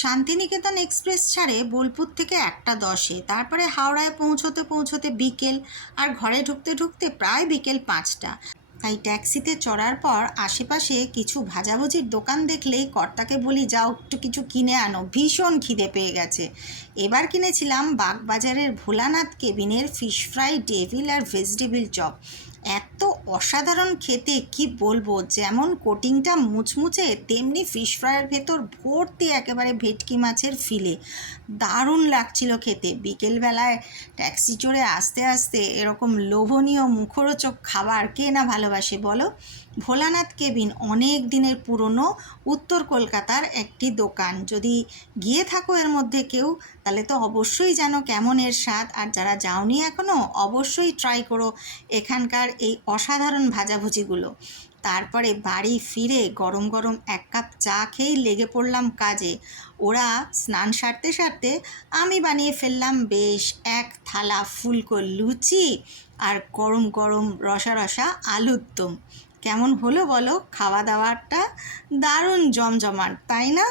Santiniketan express ছাড়ে বোলপুর থেকে একটা দশে, তারপরে হাওড়ায় পৌঁছোতে পৌঁছোতে বিকেল, আর ঘরে ঢুকতে ঢুকতে প্রায় বিকেল পাঁচটা। তাই ট্যাক্সিতে চড়ার পর আশেপাশে কিছু ভাজাভুজির দোকান দেখলেই কর্তাকে বলি, যাও একটু কিছু কিনে আনো, ভীষণ খিদে পেয়ে গেছে। এবার কিনেছিলাম বাগবাজারের ভোলানাথ কেবিনের ফিশ ফ্রাই ডেভিল আর ভেজিটেবিল চপ। এত অসাধারণ খেতে, কি বলব? যেমন কোটিংটা মুচমুচে, তেমনি ফিশ ফ্রাইয়ের ভেতর ভর্তি একেবারে ভেটকি মাছের ফিলে দারুণ লাগছিল খেতে। বিকেলবেলায় ট্যাক্সি চড়ে আসতে আসতে এরকম লোভনীয় মুখরোচক খাবার কে না ভালোবাসে বলো? ভোলানাথ কেবিন অনেক দিনের পুরনো, উত্তর কলকাতার একটি দোকান। যদি গিয়ে থাকো এর মধ্যে কেউ, তাহলে তো অবশ্যই জানো কেমন এর স্বাদ। আর যারা যাওনি এখনও অবশ্যই ট্রাই করো। এখানকার এই অসাধারণ ভাজাভুজিগুলো। তারপরে বাড়ি ফিরে গরম গরম এক কাপ চা খেয়েই লেগে পড়লাম কাজে। ওরা স্নান সারতে সারতে আমি বানিয়ে ফেললাম বেশ এক থালা ফুলকো লুচি আর গরম গরম রসা রসা আলুর দম। কেমন হলো বলো? খাওয়া দাওয়াটা দারুণ জমজমাট, তাই না?